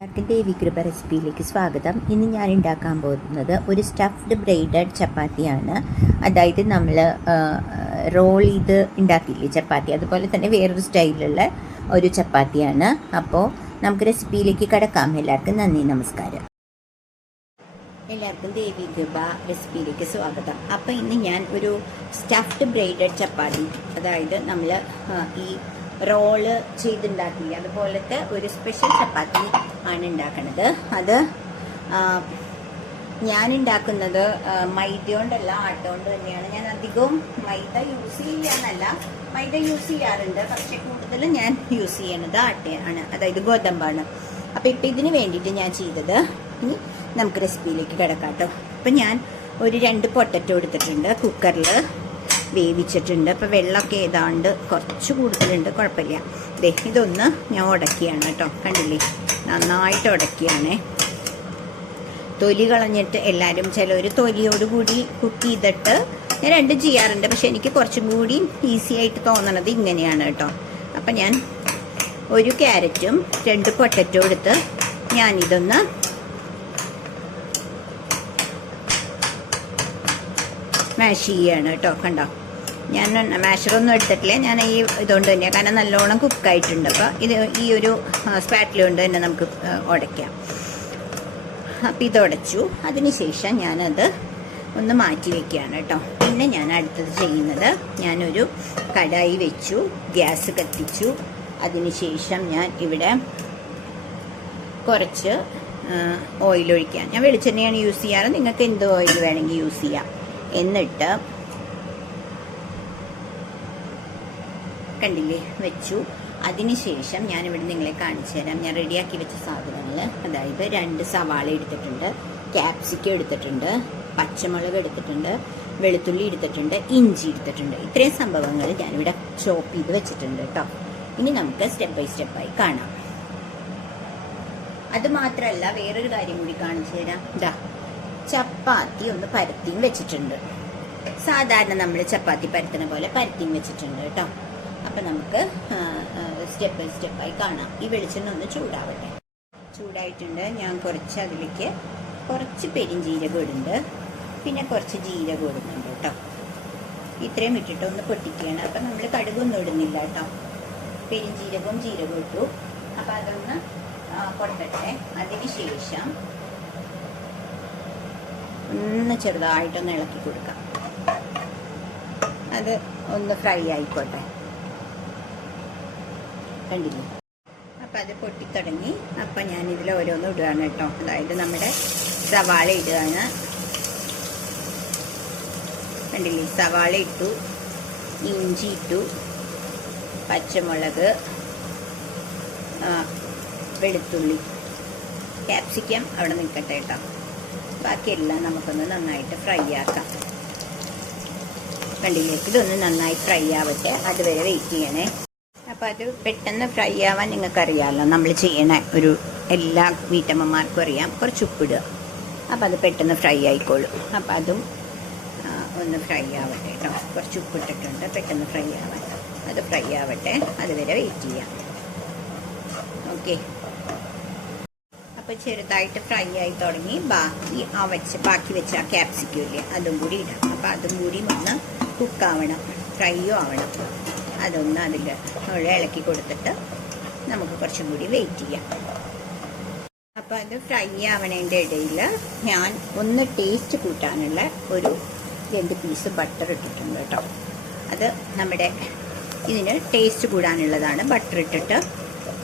എല്ലാവർക്കും ദേവി കൃപ റെസിപ്പിയിലേക്ക് സ്വാഗതം. ഇന്ന് ഞാൻ ഉണ്ടാക്കാൻ പോകുന്നത് ഒരു സ്റ്റഫ്ഡ് ബ്രെയ്ഡഡ് ചപ്പാത്തിയാണ്. അതായത് നമ്മൾ റോൾ ചെയ്ത് ഉണ്ടാക്കിയില്ലേ ചപ്പാത്തി, അതുപോലെ തന്നെ വേറൊരു സ്റ്റൈലിലുള്ള ഒരു ചപ്പാത്തിയാണ്. അപ്പോൾ നമുക്ക് റെസിപ്പിയിലേക്ക് കിടക്കാം. എല്ലാവർക്കും നന്ദി, നമസ്കാരം. എല്ലാവർക്കും ദേവി കൃപ റെസിപ്പിയിലേക്ക് സ്വാഗതം. അപ്പോൾ ഇന്ന് ഞാൻ ഒരു സ്റ്റഫ്ഡ് ബ്രെയ്ഡഡ് ചപ്പാത്തി, അതായത് നമ്മൾ ഈ റോള് ചെയ്തുണ്ടാക്കില്ല അതുപോലത്തെ ഒരു സ്പെഷ്യൽ ചപ്പാത്തി ആണ് ഉണ്ടാക്കുന്നത്. അത് ഞാൻ ഉണ്ടാക്കുന്നത് മൈദ കൊണ്ടല്ല, ആട്ട കൊണ്ട് തന്നെയാണ്. ഞാൻ അധികവും മൈദ യൂസ് ചെയ്യില്ല എന്നല്ല, മൈദ യൂസ് ചെയ്യാറുണ്ട്, പക്ഷെ കൂടുതലും ഞാൻ യൂസ് ചെയ്യണത് ആട്ടയാണ്, അതായത് ഗോതമ്പാണ്. അപ്പം ഇപ്പം ഇതിന് വേണ്ടിയിട്ട് ഞാൻ ചെയ്തത്, ഇനി നമുക്ക് റെസിപ്പിയിലേക്ക് കിടക്കാം കേട്ടോ. അപ്പം ഞാൻ ഒരു 2 പൊട്ടറ്റോ എടുത്തിട്ടുണ്ട്, കുക്കറിൽ വേവിച്ചിട്ടുണ്ട്. അപ്പോൾ വെള്ളമൊക്കെ ഏതാണ്ട് കുറച്ച് കൂടുതലുണ്ട്, കുഴപ്പമില്ല. ഇതൊന്ന് ഞാൻ ഉടക്കിയാണ് കേട്ടോ, കണ്ടില്ലേ, നന്നായിട്ട് ഉടക്കിയാണേ. തൊലി കളഞ്ഞിട്ട് എല്ലാവരും ചിലർ തൊലിയോടുകൂടി കുക്ക് ചെയ്തിട്ട് ഞാൻ 2 ചെയ്യാറുണ്ട്, പക്ഷെ എനിക്ക് കുറച്ചും കൂടി ഈസി ആയിട്ട് തോന്നണത് ഇങ്ങനെയാണ് കേട്ടോ. അപ്പം ഞാൻ ഒരു ക്യാരറ്റും 2 പൊട്ടറ്റോ എടുത്ത് ഞാനിതൊന്ന് മാഷ് ചെയ്യാണ് കേട്ടോ. കണ്ടോ, ഞാൻ മാഷറൊന്നും എടുത്തിട്ടില്ല, ഞാൻ ഈ ഇതുകൊണ്ട് തന്നെയാണ്, കാരണം നല്ലോണം കുക്കായിട്ടുണ്ട്. അപ്പോൾ ഇത് ഈ ഒരു സ്പാറ്റിൽ കൊണ്ട് തന്നെ നമുക്ക് ഉടയ്ക്കാം. അപ്പം ഇത് ഉടച്ചു, അതിനുശേഷം ഞാനത് ഒന്ന് മാറ്റി വയ്ക്കുകയാണ് കേട്ടോ. പിന്നെ ഞാൻ അടുത്തത് ചെയ്യുന്നത്, ഞാനൊരു കടായി വെച്ചു, ഗ്യാസ് കത്തിച്ചു. അതിനുശേഷം ഞാൻ ഇവിടെ കുറച്ച് ഓയിൽ ഒഴിക്കാം. ഞാൻ വെളിച്ചെണ്ണയാണ് യൂസ് ചെയ്യാറ്, നിങ്ങൾക്ക് എന്ത് ഓയിൽ വേണമെങ്കിൽ യൂസ് ചെയ്യാം. എന്നിട്ട് കണ്ടില്ലേ വെച്ചു. അതിനുശേഷം ഞാനിവിടെ നിങ്ങളെ കാണിച്ചു തരാം. ഞാൻ റെഡിയാക്കി വെച്ച സാധനങ്ങൾ, അതായത് 2 സവാള എടുത്തിട്ടുണ്ട്, ക്യാപ്സിക്കം എടുത്തിട്ടുണ്ട്, പച്ചമുളക് എടുത്തിട്ടുണ്ട്, വെളുത്തുള്ളി എടുത്തിട്ടുണ്ട്, ഇഞ്ചി എടുത്തിട്ടുണ്ട്. ഇത്രയും സംഭവങ്ങൾ ഞാനിവിടെ ചോപ്പ് ചെയ്ത് വെച്ചിട്ടുണ്ട് കേട്ടോ. ഇനി നമുക്ക് സ്റ്റെപ്പ് ബൈ സ്റ്റെപ്പായി കാണാം. അത് മാത്രമല്ല, വേറൊരു കാര്യം കൂടി കാണിച്ചു തരാം. ഇതാ ചപ്പാത്തി ഒന്ന് പരത്തിയും വെച്ചിട്ടുണ്ട്. സാധാരണ നമ്മൾ ചപ്പാത്തി പരത്തുന്ന പോലെ പരത്തിയും വെച്ചിട്ടുണ്ട് കേട്ടോ. അപ്പം നമുക്ക് സ്റ്റെപ്പ് ബൈ സ്റ്റെപ്പായി കാണാം. ഈ വെളിച്ചെണ്ണ ഒന്ന് ചൂടാവട്ടെ. ചൂടായിട്ടുണ്ട്. ഞാൻ കുറച്ച് അതിലേക്ക് കുറച്ച് പെരിഞ്ജീരകം ഇടുന്നുണ്ട്, പിന്നെ കുറച്ച് ജീരകം ഇടുന്നുണ്ട് കേട്ടോ. ഇത്രയും ഇട്ടിട്ട് ഒന്ന് പൊട്ടിക്കുകയാണ്. അപ്പം നമ്മൾ കടുകൊന്നും ഇടുന്നില്ല കേട്ടോ, പെരിഞ്ജീരകവും ജീരകവും ഇട്ടു. അപ്പം അതൊന്ന് പൊട്ടട്ടെ. അതിനുശേഷം ഒന്ന് ചെറുതായിട്ടൊന്ന് ഇളക്കി കൊടുക്കാം. അത് ഒന്ന് ഫ്രൈ ആയിക്കോട്ടെ. കണ്ടില്ലേ, അപ്പം അത് പൊട്ടിത്തുടങ്ങി. അപ്പം ഞാനിതിൽ ഓരോന്നും ഇടുകയാണ് കേട്ടോ. അതായത് നമ്മുടെ സവാള ഇടുകയാണ്. കണ്ടില്ലേ, സവാള ഇട്ടു, ഇഞ്ചി ഇട്ടു, പച്ചമുളക്, വെളുത്തുള്ളി, ക്യാപ്സിക്കം അവിടെ നിൽക്കട്ടെ കേട്ടോ. ബാക്കിയെല്ലാം നമുക്കൊന്ന് നന്നായിട്ട് ഫ്രൈ ആക്കാം. കണ്ടില്ലേ, ഇതൊന്ന് നന്നായി ഫ്രൈ ആവട്ടെ, അതുവരെ വെയിറ്റ് ചെയ്യണേ. അപ്പോൾ അത് പെട്ടെന്ന് ഫ്രൈ ആവാൻ നിങ്ങൾക്കറിയാമല്ലോ, നമ്മൾ ചെയ്യണ ഒരു എല്ലാ വീട്ടമ്മമാർക്കും അറിയാം, കുറച്ച് ഉപ്പിടുക. അപ്പോൾ അത് പെട്ടെന്ന് ഫ്രൈ ആയിക്കോളും. അപ്പോൾ അതും ഒന്ന് ഫ്രൈ ആവട്ടെ കേട്ടോ. കുറച്ച് ഉപ്പിട്ടിട്ടുണ്ട്, പെട്ടെന്ന് ഫ്രൈ ആവാൻ. അത് ഫ്രൈ ആവട്ടെ, അതുവരെ വെയിറ്റ് ചെയ്യാം. ഓക്കെ. അപ്പോൾ ചെറുതായിട്ട് ഫ്രൈ ആയി തുടങ്ങി. ബാക്കി വെച്ച ആ ക്യാപ്സിക്കം ഇല്ലേ, അതും കൂടി ഇടാം. അപ്പോൾ അതും കൂടി ഒന്ന് കുക്കാവണം, ഫ്രൈയും ആവണം. അതൊന്ന് അതിൽ ഇളക്കി കൊടുത്തിട്ട് നമുക്ക് കുറച്ചും കൂടി വെയിറ്റ് ചെയ്യാം. അപ്പോൾ അത് ഫ്രൈ ആവണതിൻ്റെ ഇടയിൽ ഞാൻ ഒന്ന് ടേസ്റ്റ് കൂട്ടാനുള്ള ഒരു 2 പീസ് ബട്ടർ ഇട്ടിട്ടുണ്ട് കേട്ടോ. അത് നമ്മുടെ ഇതിന് ടേസ്റ്റ് കൂടാനുള്ളതാണ്. ബട്ടർ ഇട്ടിട്ട്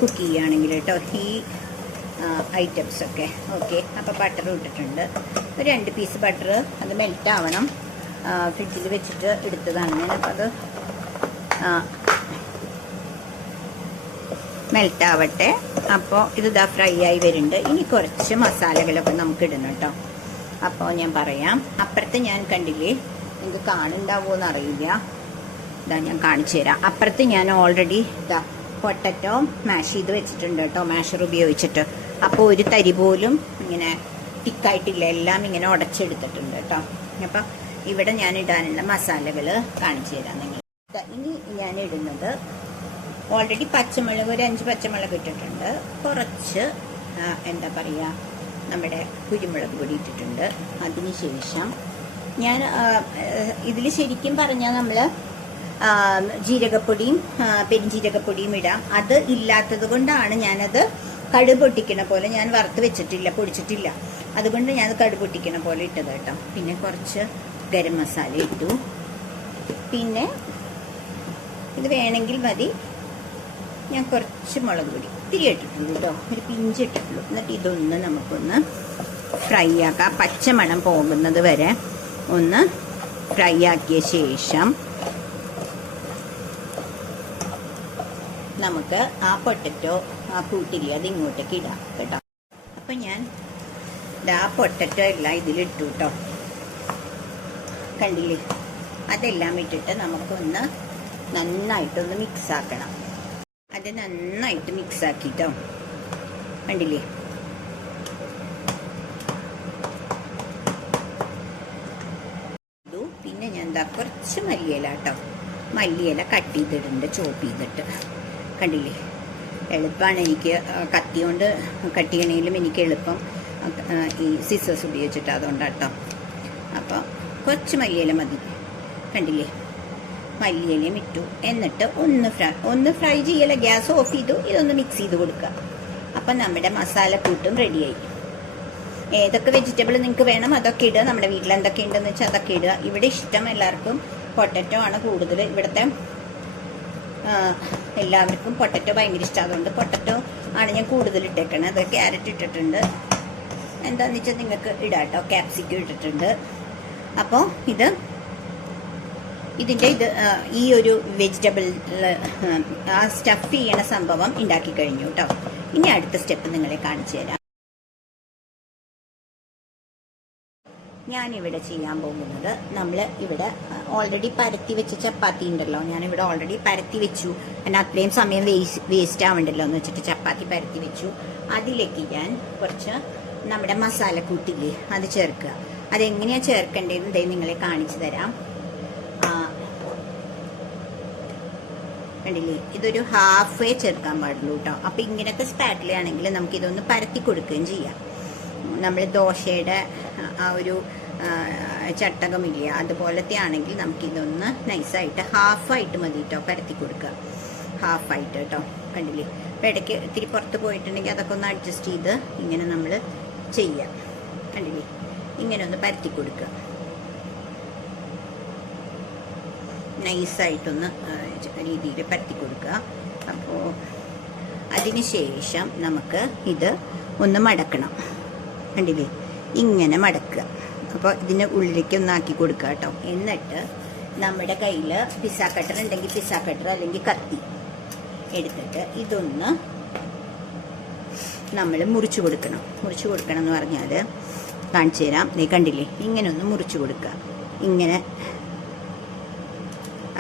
കുക്ക് ചെയ്യുകയാണെങ്കിൽ കേട്ടോ, ഈ ഐറ്റംസൊക്കെ. ഓക്കെ. അപ്പോൾ ബട്ടർ ഇട്ടിട്ടുണ്ട്, ഒരു 2 പീസ് ബട്ടർ. അത് മെൽറ്റ് ആവണം, ഫ്രിഡ്ജിൽ വെച്ചിട്ട് എടുത്തതാണ് ഞാൻ. അപ്പോൾ അത് മെൽറ്റ് ആവട്ടെ. അപ്പോൾ ഇതാ ഫ്രൈ ആയി വരുന്നുണ്ട്. ഇനി കുറച്ച് മസാലകളൊക്കെ നമുക്ക് ഇടണം കേട്ടോ. അപ്പോൾ ഞാൻ പറയാം. അപ്പുറത്ത് ഞാൻ കണ്ടില്ലേ, നിങ്ങൾക്ക് കാണുന്നുണ്ടാവുമോ എന്നറിയില്ല, ഇതാ ഞാൻ കാണിച്ചു തരാം. അപ്പുറത്ത് ഞാൻ ഓൾറെഡി ഇതാ പൊട്ടറ്റോ മാഷ് ചെയ്ത് വെച്ചിട്ടുണ്ട് കേട്ടോ, മാഷർ ഉപയോഗിച്ചിട്ട്. അപ്പോൾ ഒരു തരി പോലും ഇങ്ങനെ തിക്കായിട്ടില്ല, എല്ലാം ഇങ്ങനെ ഉടച്ചെടുത്തിട്ടുണ്ട് കേട്ടോ. അപ്പം ഇവിടെ ഞാൻ ഇടാനുള്ള മസാലകൾ കാണിച്ചു തരാം നിങ്ങൾ. ഇനി ഞാൻ ഇടുന്നത് ഓൾറെഡി പച്ചമുളക്, ഒരു 5 പച്ചമുളക് ഇട്ടിട്ടുണ്ട്, കുറച്ച് എന്താ പറയുക, നമ്മുടെ കുരുമുളക് പൊടി ഇട്ടിട്ടുണ്ട്. അതിനുശേഷം ഞാൻ ഇതിൽ ശരിക്കും പറഞ്ഞാൽ നമ്മൾ ജീരകപ്പൊടിയും പെരിഞ്ജീരകപ്പൊടിയും ഇടാം. അത് ഇല്ലാത്തത് കൊണ്ടാണ് ഞാനത് കടുക് പൊട്ടിക്കണ പോലെ ഞാൻ വറുത്ത് വെച്ചിട്ടില്ല, പൊടിച്ചിട്ടില്ല. അതുകൊണ്ട് ഞാൻ കടുക് പൊട്ടിക്കണ പോലെ ഇട്ടത് കേട്ടോ. പിന്നെ കുറച്ച് ഗരം മസാല ഇട്ടു. പിന്നെ ഇത് വേണമെങ്കിൽ മതി, ഞാൻ കുറച്ച് മുളക് പൊടി ഇത്തിരി ഇട്ടിട്ടുള്ളൂ കേട്ടോ, ഒരു പിഞ്ച് ഇട്ടിട്ടുള്ളൂ. എന്നിട്ട് ഇതൊന്ന് നമുക്കൊന്ന് ഫ്രൈ ആക്കാം. പച്ചമണം പോകുന്നത് വരെ ഒന്ന് ഫ്രൈ ആക്കിയ ശേഷം നമുക്ക് ആ പൊട്ടറ്റോ ആ കൂട്ടില്ലേ അത് ഇങ്ങോട്ടേക്ക് ഇടാം കേട്ടോ. അപ്പം ഞാൻ ആ പൊട്ടറ്റോ എല്ലാം ഇതിലിട്ടു കേട്ടോ, കണ്ടില്ലേ? അതെല്ലാം ഇട്ടിട്ട് നമുക്കൊന്ന് നന്നായിട്ടൊന്ന് മിക്സ് ആക്കണം. അത് നന്നായിട്ട് മിക്സ് ആക്കിട്ടോ, കണ്ടില്ലേ? പിന്നെ ഞാൻ എന്താ കുറച്ച് മല്ലിയില കേട്ടോ, മല്ലിയില കട്ട് ചെയ്തിട്ടുണ്ട്, ചോപ്പ് ചെയ്തിട്ട്. കണ്ടില്ലേ? എളുപ്പമാണ് എനിക്ക് കത്തി കൊണ്ട് കട്ട് ചെയ്യണേലും എനിക്ക് എളുപ്പം ഈ സിസേഴ്സ് ഉപയോഗിച്ചിട്ട്, അതുകൊണ്ടാണ് കേട്ടോ. അപ്പോൾ കുറച്ച് മല്ലിയില മതി, കണ്ടില്ലേ? മല്ലിയിലയും ഇട്ടു. എന്നിട്ട് ഒന്ന് ഫ്രൈ ചെയ്യല, ഗ്യാസ് ഓഫ് ചെയ്തു. ഇതൊന്ന് മിക്സ് ചെയ്ത് കൊടുക്കുക. അപ്പം നമ്മുടെ മസാലക്കൂട്ടും റെഡിയായി. ഏതൊക്കെ വെജിറ്റബിൾ നിങ്ങൾക്ക് വേണം അതൊക്കെ ഇടുക. നമ്മുടെ വീട്ടിൽ എന്തൊക്കെ ഉണ്ടെന്ന് വെച്ചാൽ അതൊക്കെ ഇടുക. ഇവിടെ ഇഷ്ടം എല്ലാവർക്കും പൊട്ടറ്റോ ആണ് കൂടുതൽ. ഇവിടുത്തെ എല്ലാവർക്കും പൊട്ടറ്റോ ഭയങ്കര ഇഷ്ടം. അതുകൊണ്ട് പൊട്ടറ്റോ ആണ് ഞാൻ കൂടുതൽ ഇട്ടേക്കണത്. അത് ക്യാരറ്റ് ഇട്ടിട്ടുണ്ട്, എന്താണെന്ന് വെച്ചാൽ നിങ്ങൾക്ക് ഇടാം കേട്ടോ. ക്യാപ്സിക്കം ഇട്ടിട്ടുണ്ട്. അപ്പോൾ ഇതിൻ്റെ ഈ ഒരു വെജിറ്റബിൾ ആ സ്റ്റഫ് ചെയ്യണ സംഭവം ഉണ്ടാക്കി കഴിഞ്ഞു കേട്ടോ. ഇനി അടുത്ത സ്റ്റെപ്പ് നിങ്ങളെ കാണിച്ചു തരാം. ഞാനിവിടെ ചെയ്യാൻ പോകുന്നത്, നമ്മൾ ഇവിടെ ഓൾറെഡി പരത്തി വെച്ച ചപ്പാത്തി ഉണ്ടല്ലോ, ഞാനിവിടെ ഓൾറെഡി പരത്തി വെച്ചു. എന്നാൽ അത്രയും സമയം വേസ്റ്റ് ആവണ്ടല്ലോ എന്ന് വെച്ചിട്ട് ചപ്പാത്തി പരത്തി വെച്ചു. അതിലേക്ക് ഞാൻ കുറച്ച് നമ്മുടെ മസാലക്കൂട്ടില്ലേ അത് ചേർക്കുക. അതെങ്ങനെയാണ് ചേർക്കേണ്ടതെന്ന് നിങ്ങളെ കാണിച്ചു തരാം. കണ്ടില്ലേ? ഇതൊരു ഹാഫ് ചേർക്കാൻ പാടുള്ളൂ കേട്ടോ. അപ്പം ഇങ്ങനത്തെ സ്പാറ്റിലാണെങ്കിൽ നമുക്കിതൊന്ന് പരത്തി കൊടുക്കുകയും ചെയ്യാം. നമ്മൾ ദോശയുടെ ആ ഒരു ചട്ടകമില്ല, അതുപോലത്തെ ആണെങ്കിൽ നമുക്കിതൊന്ന് നൈസായിട്ട് ഹാഫായിട്ട് മതി കേട്ടോ പരത്തി കൊടുക്കുക. ഹാഫായിട്ട് കേട്ടോ, കണ്ടില്ലേ? അപ്പം ഇടയ്ക്ക് ഇത്തിരി പുറത്ത് പോയിട്ടുണ്ടെങ്കിൽ അതൊക്കെ ഒന്ന് അഡ്ജസ്റ്റ് ചെയ്ത് ഇങ്ങനെ നമ്മൾ ചെയ്യാം. കണ്ടില്ലേ? ഇങ്ങനെ ഒന്ന് പരത്തി കൊടുക്കുക, നൈസായിട്ടൊന്ന് രീതിയിൽ പരത്തി കൊടുക്കുക. അപ്പോൾ അതിന് ശേഷം നമുക്ക് ഇത് ഒന്ന് മടക്കണം. കണ്ടില്ലേ? ഇങ്ങനെ മടക്കുക. അപ്പോൾ ഇതിൻ്റെ ഉള്ളിലേക്ക് ഒന്ന് ആക്കി കൊടുക്കുക കേട്ടോ. എന്നിട്ട് നമ്മുടെ കയ്യിൽ പിസ്സ കട്ടർ ഉണ്ടെങ്കിൽ പിസ്സ കട്ടർ അല്ലെങ്കിൽ കത്തി എടുത്തിട്ട് ഇതൊന്ന് നമ്മൾ മുറിച്ച് കൊടുക്കണം. മുറിച്ച് കൊടുക്കണം എന്ന് പറഞ്ഞാൽ കാണിച്ചു തരാം. നീ കണ്ടില്ലേ? ഇങ്ങനെ ഒന്ന് മുറിച്ച് കൊടുക്കുക, ഇങ്ങനെ.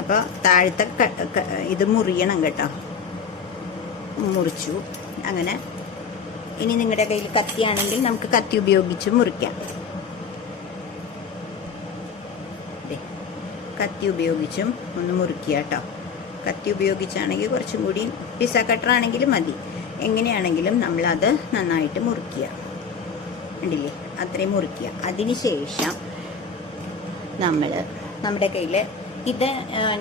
അപ്പോൾ താഴത്തെ ഇത് മുറിയണം കേട്ടോ. മുറിച്ചു. അങ്ങനെ ഇനി നിങ്ങളുടെ കയ്യിൽ കത്തിയാണെങ്കിൽ നമുക്ക് കത്തി ഉപയോഗിച്ച് മുറിക്കാം. കത്തി ഉപയോഗിച്ചും ഒന്ന് മുറിക്കുക കേട്ടോ. കത്തി ഉപയോഗിച്ചാണെങ്കിൽ കുറച്ചും കൂടി, പിസ്സ കട്ടറാണെങ്കിലും മതി. എങ്ങനെയാണെങ്കിലും നമ്മളത് നന്നായിട്ട് മുറിക്കുക. ഉണ്ടല്ലേ? അത്രയും മുറിക്കുക. അതിന് ശേഷം നമ്മുടെ കയ്യിൽ ഇത്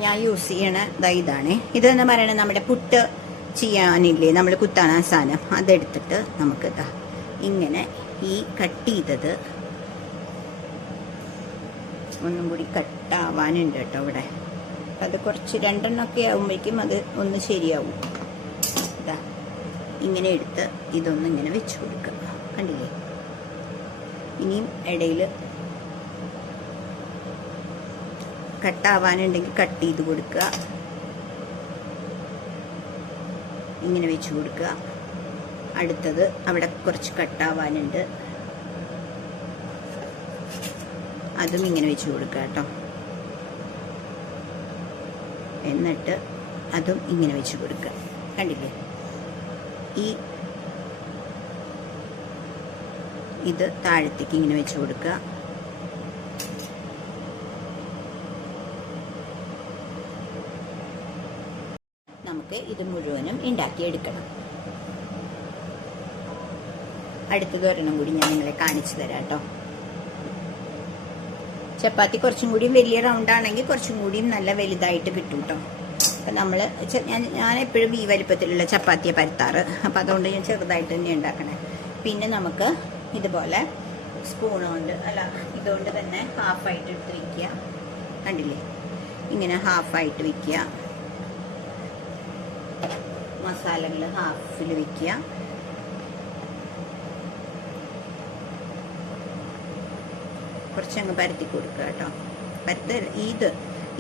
ഞാൻ യൂസ് ചെയ്യണ ഇതാണ്. ഇതെന്ന് പറയണത് നമ്മുടെ പുട്ട് ചെയ്യാനില്ലേ, നമ്മൾ കുത്താന സാധനം, അതെടുത്തിട്ട് നമുക്ക് ഇങ്ങനെ ഈ കട്ട് ചെയ്തത് ഒന്നും കൂടി കട്ടാവാനുണ്ട് കേട്ടോ ഇവിടെ. അത് കുറച്ച് രണ്ടെണ്ണമൊക്കെ ആകുമ്പോഴേക്കും അത് ഒന്ന് ശരിയാവും. ഇങ്ങനെ എടുത്ത് ഇതൊന്നും ഇങ്ങനെ വെച്ച് കൊടുക്കുക. കണ്ടില്ലേ? ഇനിയും ഇടയിൽ കട്ടാവാനുണ്ടെങ്കിൽ കട്ട് ചെയ്ത് കൊടുക്കുക. ഇങ്ങനെ വെച്ച് കൊടുക്കുക. അടുത്തത് അവിടെ കുറച്ച് കട്ടാവാനുണ്ട്, അതും ഇങ്ങനെ വെച്ച് കൊടുക്കുക കേട്ടോ. എന്നിട്ട് അതും ഇങ്ങനെ വെച്ച് കൊടുക്കുക. കണ്ടില്ലേ? ഇത് താഴത്തേക്ക് ഇങ്ങനെ വെച്ച് കൊടുക്കുക. നമുക്ക് ഇത് മുഴുവനും ഉണ്ടാക്കിയെടുക്കണം. അടുത്തത് ഒരെണ്ണം കൂടി ഞാൻ നിങ്ങളെ കാണിച്ചു തരാം കേട്ടോ. ചപ്പാത്തി കുറച്ചും കൂടി വലിയ റൗണ്ടാണെങ്കിൽ കുറച്ചും കൂടി നല്ല വലുതായിട്ട് കിട്ടും കേട്ടോ. അപ്പം നമ്മൾ ഞാൻ എപ്പോഴും ഈ വലിപ്പത്തിലുള്ള ചപ്പാത്തിയെ പരത്താറ്. അപ്പം അതുകൊണ്ട് ഞാൻ ചെറുതായിട്ട് തന്നെ ഉണ്ടാക്കണേ. പിന്നെ നമുക്ക് ഇതുപോലെ സ്പൂൺ കൊണ്ട് ഇതുകൊണ്ട് തന്നെ ഹാഫായിട്ട് എടുത്ത് വയ്ക്കുക. കണ്ടില്ലേ, ഇങ്ങനെ ഹാഫായിട്ട് വയ്ക്കുക. മസാലകൾ ഹാഫിൽ വയ്ക്കുക. കുറച്ചങ്ങ് പരത്തി കൊടുക്കുക കേട്ടോ.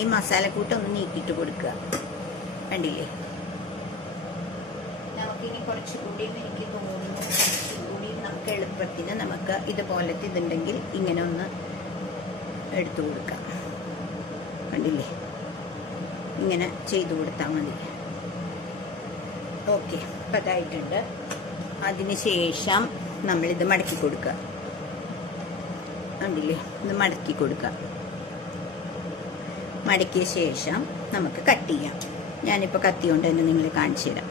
ഈ മസാലക്കൂട്ടൊന്ന് നീക്കിയിട്ട് കൊടുക്കുക. കണ്ടില്ലേ, നമുക്കിനി കുറച്ചുകൂടി എനിക്ക് തോന്നുന്നു കുറച്ചുകൂടി നമുക്ക് എളുപ്പത്തിന് നമുക്ക് ഇതുപോലത്തെ ഇതുണ്ടെങ്കിൽ ഇങ്ങനെ ഒന്ന് എടുത്തു കൊടുക്കാം. കണ്ടില്ലേ, ഇങ്ങനെ ചെയ്തു കൊടുത്താൽ മതി. ഓക്കെ, അപ്പം അതായിട്ടുണ്ട്. അതിന് ശേഷം നമ്മളിത് മടക്കി കൊടുക്കുക. കണ്ടില്ലേ, ഇത് മടക്കി കൊടുക്കുക. മടക്കിയ ശേഷം നമുക്ക് കട്ട് ചെയ്യാം. ഞാനിപ്പോൾ കത്തി കൊണ്ട് തന്നെ നിങ്ങളെ കാണിച്ചു തരാം.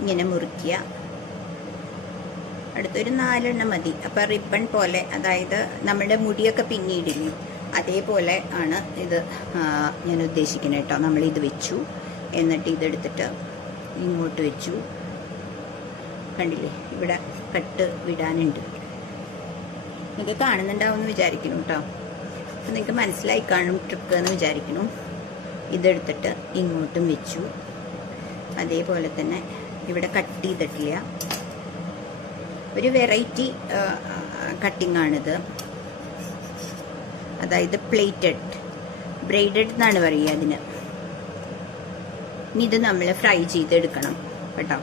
ഇങ്ങനെ മുറിക്കുക. അടുത്തൊരു 4 എണ്ണം മതി. അപ്പോൾ റിബൺ പോലെ, അതായത് നമ്മുടെ മുടിയൊക്കെ പിന്നീടില്ലേ, അതേപോലെ ആണ് ഇത് ഞാൻ ഉദ്ദേശിക്കുന്നത് കേട്ടോ. നമ്മളിത് വെച്ചു, എന്നിട്ട് ഇതെടുത്തിട്ട് ഇങ്ങോട്ട് വെച്ചു. കണ്ടില്ലേ, ഇവിടെ കട്ട് വിടാനുണ്ട്. നിങ്ങൾക്ക് കാണുന്നുണ്ടാവുമെന്ന് വിചാരിക്കുന്നു കേട്ടോ. അപ്പം നിങ്ങൾക്ക് മനസ്സിലായി കാണും ട്രിക്ക് എന്ന് വിചാരിക്കുന്നു. ഇതെടുത്തിട്ട് ഇങ്ങോട്ടും വെച്ചു. അതേപോലെ തന്നെ ഇവിടെ കട്ട് ചെയ്തിട്ടില്ല. ഒരു വെറൈറ്റി കട്ടിംഗ് ആണിത്. അതായത് പ്ലേറ്റഡ്, ബ്രെയ്ഡഡ് എന്നാണ് പറയുക അതിന്. ഇനി ഇത് നമ്മൾ ഫ്രൈ ചെയ്തെടുക്കണം കേട്ടോ.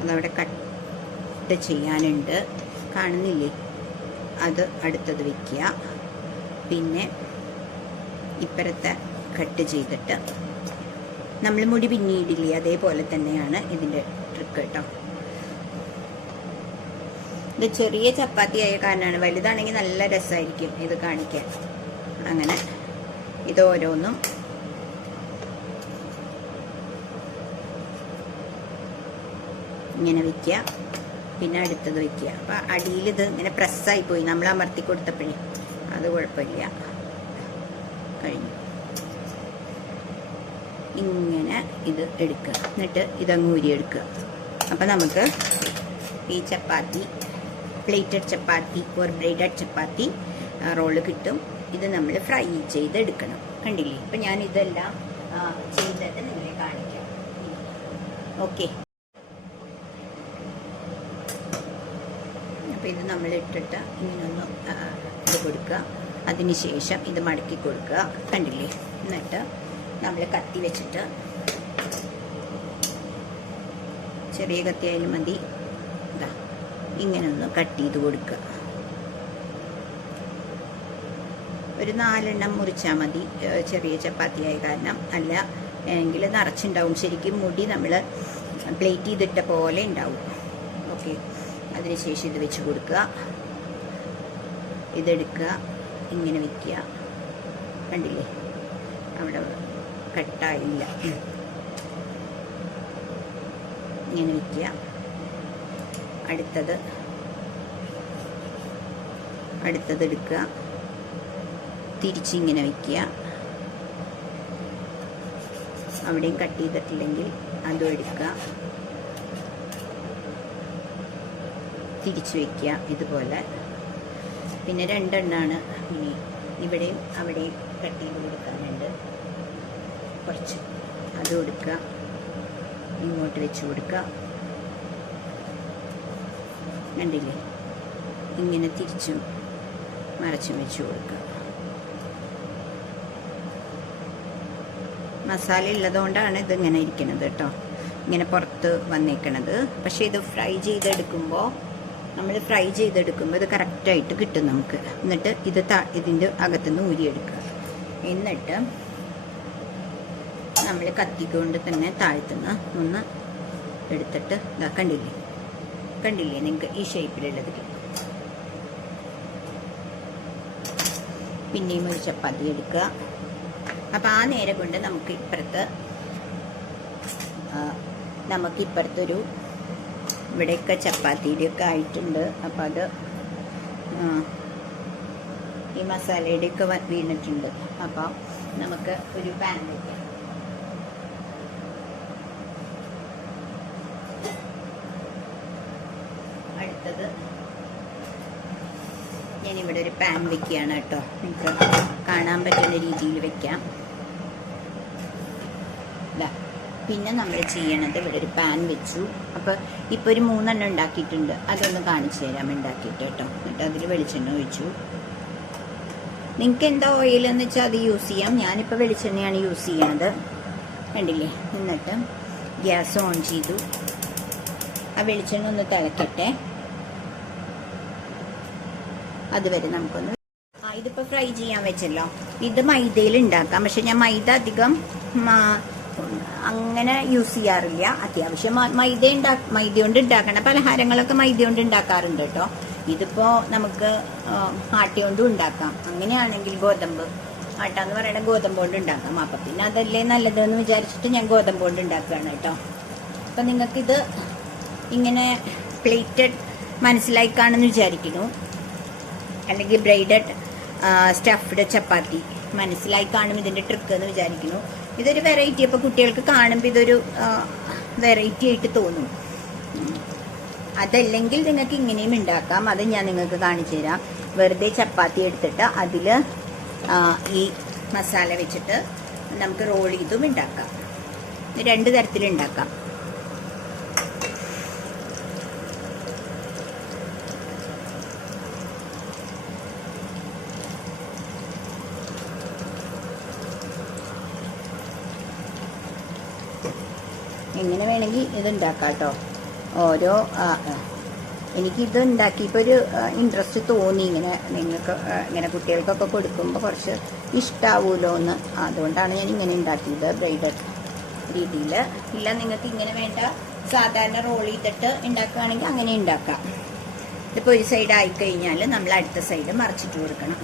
അതവിടെ കട്ട് ചെയ്യാനുണ്ട്, കാണുന്നില്ലേ? അത് അടുത്തത് വയ്ക്കുക. പിന്നെ ഇപ്പുറത്തെ കട്ട് ചെയ്തിട്ട് നമ്മൾ മുടി പിന്നീടില്ലേ, അതേപോലെ തന്നെയാണ് ഇതിൻ്റെ ട്രിക്ക് കേട്ടോ. ഇത് ചെറിയ ചപ്പാത്തി ആയ കാരണമാണ്. വലുതാണെങ്കിൽ നല്ല രസമായിരിക്കും ഇത് കാണിക്കാൻ. അങ്ങനെ ഇത് ഓരോന്നും ഇങ്ങനെ വയ്ക്കുക. പിന്നെ അടുത്തത് വയ്ക്കുക. അപ്പം അടിയിൽ ഇത് ഇങ്ങനെ പ്രസ്സായി പോയി, നമ്മൾ അമർത്തി കൊടുത്തപ്പോഴേ. അത് കുഴപ്പമില്ല, കഴിഞ്ഞു. ഇങ്ങനെ ഇത് എടുക്കുക, എന്നിട്ട് ഇതങ്ങ് ഊരിയെടുക്കുക. അപ്പം നമുക്ക് ഈ chapati, plaited chapati or braided chapati roll കിട്ടും. ഇത് നമ്മൾ ഫ്രൈ ചെയ്തെടുക്കണം. കണ്ടില്ലേ, അപ്പം ഞാൻ ഇതെല്ലാം ചെയ്തിട്ട് നിങ്ങളെ കാണിക്കാം. ഓക്കെ, അപ്പം ഇത് നമ്മൾ ഇട്ടിട്ട് ഇങ്ങനൊന്ന് ഇത് കൊടുക്കുക. അതിന് ശേഷം ഇത് മടക്കി കൊടുക്കുക. കണ്ടില്ലേ, എന്നിട്ട് നമ്മൾ കത്തി വെച്ചിട്ട്, ചെറിയ കത്തിയായാലും മതി, ഇതാ ഇങ്ങനെ ഒന്ന് കട്ട് ചെയ്ത് കൊടുക്കുക. ഒരു 4 എണ്ണം മുറിച്ചാൽ മതി, ചെറിയ ചപ്പാത്തിയായ കാരണം. അല്ല എങ്കിൽ നിറച്ചുണ്ടാവും. ശരിക്കും മുടി നമ്മൾ പ്ലേറ്റ് ചെയ്തിട്ട പോലെ ഉണ്ടാവും. ഓക്കെ, അതിനുശേഷം ഇത് വെച്ച് കൊടുക്കുക. ഇതെടുക്കുക, ഇങ്ങനെ വയ്ക്കുക. കണ്ടില്ലേ, അവിടെ കട്ടായില്ല. ഇങ്ങനെ വയ്ക്കുക. അടുത്തത് എടുക്കുക, തിരിച്ചിങ്ങനെ വയ്ക്കുക. അവിടെയും കട്ട് ചെയ്തിട്ടില്ലെങ്കിൽ അതും എടുക്കുക, തിരിച്ചു വയ്ക്കുക ഇതുപോലെ. പിന്നെ 2 എണ്ണമാണ് ഇനി ഇവിടെയും അവിടെയും കട്ട് ചെയ്ത് കൊടുക്കാനുണ്ട്. കുറച്ച് അതും എടുക്കുക, ഇങ്ങോട്ട് വെച്ച് കൊടുക്കുക. കണ്ടില്ലേ, ഇങ്ങനെ തിരിച്ചും മറച്ചും വെച്ച് കൊടുക്കുക. മസാല ഉള്ളതുകൊണ്ടാണ് ഇതിങ്ങനെ ഇരിക്കുന്നത് കേട്ടോ, ഇങ്ങനെ പുറത്ത് വന്നേക്കണത്. പക്ഷേ ഇത് ഫ്രൈ ചെയ്തെടുക്കുമ്പോൾ ഇത് കറക്റ്റായിട്ട് കിട്ടും നമുക്ക്. എന്നിട്ട് ഇത് ഇതിൻ്റെ അകത്തുനിന്ന് ഊരിയെടുക്കുക. എന്നിട്ട് നമ്മൾ കത്തിക്കൊണ്ട് തന്നെ താഴ്ത്തുനിന്ന് ഒന്ന് എടുത്തിട്ട് കണ്ടില്ലേ, കണ്ടില്ലേ നിങ്ങൾക്ക് ഈ ഷേപ്പിലുള്ളത് കിട്ടും. പിന്നെയും ഒരു ചപ്പാത്തി എടുക്കുക. അപ്പം ആ നേരം കൊണ്ട് നമുക്കിപ്പുറത്തൊരു ഇവിടെയൊക്കെ ചപ്പാത്തിയുടെയൊക്കെ ആയിട്ടുണ്ട്. അപ്പം അത് ഈ മസാലയുടെയൊക്കെ വീണിട്ടുണ്ട്. അപ്പം നമുക്ക് ഒരു പാൻ വയ്ക്കാം. അടുത്തത് ഞാനിവിടെ ഒരു പാൻ വെക്കുകയാണ് കേട്ടോ. നിങ്ങൾക്ക് കാണാൻ പറ്റുന്ന രീതിയിൽ വെക്കാം. പിന്നെ നമ്മൾ ചെയ്യണത് ഇവിടെ ഒരു പാൻ വെച്ചു. അപ്പോൾ ഇപ്പോൾ ഒരു 3 എണ്ണം ഉണ്ടാക്കിയിട്ടുണ്ട്. അതൊന്ന് കാണിച്ചു തരാം ഉണ്ടാക്കിയിട്ട് കേട്ടോ. എന്നിട്ട് അതിൽ വെളിച്ചെണ്ണ ഒഴിച്ചു. നിങ്ങൾക്ക് എന്താ ഓയിലെന്ന് വെച്ചാൽ അത് യൂസ് ചെയ്യാം. ഞാനിപ്പോൾ വെളിച്ചെണ്ണയാണ് യൂസ് ചെയ്യണത്, കണ്ടില്ലേ. എന്നിട്ട് ഗ്യാസ് ഓൺ ചെയ്തു. ആ വെളിച്ചെണ്ണ ഒന്ന് തിളക്കട്ടെ. അതുവരെ നമുക്കൊന്ന് ഇതിപ്പോൾ ഫ്രൈ ചെയ്യാൻ വെച്ചല്ലോ. ഇത് മൈദയിൽ ഉണ്ടാക്കാം. പക്ഷെ ഞാൻ മൈദ അധികം അങ്ങനെ യൂസ് ചെയ്യാറില്ല. അത്യാവശ്യം മൈദ കൊണ്ട് ഉണ്ടാക്കണ പലഹാരങ്ങളൊക്കെ മൈദ കൊണ്ട് ഉണ്ടാക്കാറുണ്ട് കേട്ടോ. ഇതിപ്പോ നമുക്ക് ആട്ടി കൊണ്ടും ഉണ്ടാക്കാം. അങ്ങനെയാണെങ്കിൽ ഗോതമ്പ് ആട്ടാന്ന് പറയണ ഗോതമ്പ് കൊണ്ട് ഉണ്ടാക്കാം. അപ്പൊ പിന്നെ അതല്ലേ നല്ലതെന്ന് വിചാരിച്ചിട്ട് ഞാൻ ഗോതമ്പ് കൊണ്ട് ഉണ്ടാക്കുകയാണ് കേട്ടോ. അപ്പൊ നിങ്ങൾക്കിത് ഇങ്ങനെ പ്ലേറ്റഡ് മനസ്സിലായി കാണുമെന്ന് വിചാരിക്കുന്നു, അല്ലെങ്കിൽ ബ്രെയ്ഡഡ് സ്റ്റഫ്ഡ് ചപ്പാത്തി മനസ്സിലായി കാണും ഇതിന്റെ ട്രിക്ക് എന്ന് വിചാരിക്കുന്നു. ഇതൊരു വെറൈറ്റി. അപ്പോൾ കുട്ടികൾക്ക് കാണുമ്പോൾ ഇതൊരു വെറൈറ്റി ആയിട്ട് തോന്നും. അതല്ലെങ്കിൽ നിങ്ങൾക്ക് ഇങ്ങനെയും ഉണ്ടാക്കാം. അത് ഞാൻ നിങ്ങൾക്ക് കാണിച്ചു തരാം. വെറുതെ ചപ്പാത്തി എടുത്തിട്ട് അതിൽ ഈ മസാല വെച്ചിട്ട് നമുക്ക് റോൾ ചെയ്തും ഉണ്ടാക്കാം. 2 തരത്തിലുണ്ടാക്കാം. എങ്ങനെ വേണമെങ്കിൽ ഇത് ഉണ്ടാക്കാം കേട്ടോ. എനിക്കിത് ഉണ്ടാക്കിയപ്പോൾ ഒരു ഇൻട്രസ്റ്റ് തോന്നി. ഇങ്ങനെ കുട്ടികൾക്കൊക്കെ കൊടുക്കുമ്പോൾ കുറച്ച് ഇഷ്ടാവൂലോ എന്ന്. അതുകൊണ്ടാണ് ഞാൻ ഇങ്ങനെ ഉണ്ടാക്കിയത്, ബ്രെയ്ഡഡ് രീതിയിൽ. ഇല്ല നിങ്ങൾക്ക് ഇങ്ങനെ വേണ്ട സാധാരണ റോൾ ചെയ്തിട്ട് ഉണ്ടാക്കുകയാണെങ്കിൽ അങ്ങനെ ഉണ്ടാക്കാം. ഇതിപ്പോൾ ഒരു സൈഡ് ആയിക്കഴിഞ്ഞാൽ നമ്മൾ അടുത്ത സൈഡ് മറിച്ചിട്ട് കൊടുക്കണം.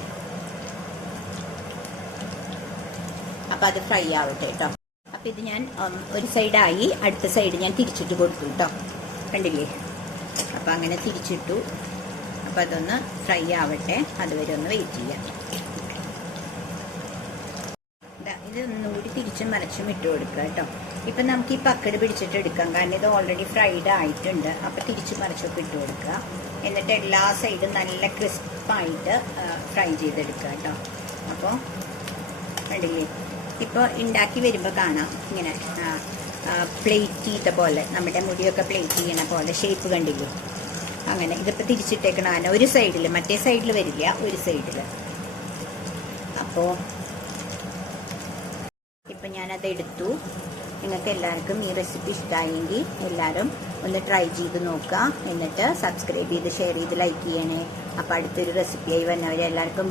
അപ്പം അത് ഫ്രൈ ആവട്ടെ കേട്ടോ. അപ്പം ഇത് ഞാൻ ഒരു സൈഡായി, അടുത്ത സൈഡ് ഞാൻ തിരിച്ചിട്ട് കൊടുത്തു കേട്ടോ. കണ്ടില്ലേ? അപ്പം അങ്ങനെ തിരിച്ചിട്ടു. അപ്പം അതൊന്ന് ഫ്രൈ ആവട്ടെ. അതുവരെ ഒന്ന് വെയിറ്റ് ചെയ്യാം. ഇത് ഒന്നുകൂടി തിരിച്ചും മറിച്ചും ഇട്ട് കൊടുക്കുക കേട്ടോ. ഇപ്പം നമുക്ക് ഈ പക്കട് പിടിച്ചിട്ട് എടുക്കാം, കാരണം ഇത് ഓൾറെഡി ഫ്രൈഡ് ആയിട്ടുണ്ട്. അപ്പം തിരിച്ചും മറിച്ചൊക്കെ ഇട്ട് കൊടുക്കുക. എന്നിട്ട് എല്ലാ സൈഡും നല്ല ക്രിസ്പായിട്ട് ഫ്രൈ ചെയ്തെടുക്കുക കേട്ടോ. അപ്പോൾ കണ്ടില്ലേ? ഇപ്പോൾ ഉണ്ടാക്കി വരുമ്പോൾ കാണാം ഇങ്ങനെ പ്ലേറ്റ് ചെയ്ത പോലെ, നമ്മുടെ മുടിയൊക്കെ പ്ലേറ്റ് ചെയ്യണ പോലെ ഷേപ്പ് കണ്ടില്ലേ? അങ്ങനെ ഇതിപ്പോൾ തിരിച്ചിട്ടേക്കണ കാരണം ഒരു സൈഡിൽ, മറ്റേ സൈഡിൽ വരില്ല, ഒരു സൈഡിൽ. അപ്പോൾ ഇപ്പം ഞാനത് എടുത്തു. നിങ്ങൾക്ക് എല്ലാവർക്കും ഈ റെസിപ്പി ഇഷ്ടമായെങ്കിൽ എല്ലാവരും ഒന്ന് ട്രൈ ചെയ്ത് നോക്കുക. എന്നിട്ട് സബ്സ്ക്രൈബ് ചെയ്ത് ഷെയർ ചെയ്ത് ലൈക്ക് ചെയ്യണേ. അപ്പോൾ അടുത്തൊരു റെസിപ്പിയായി വന്നവരെ എല്ലാവർക്കും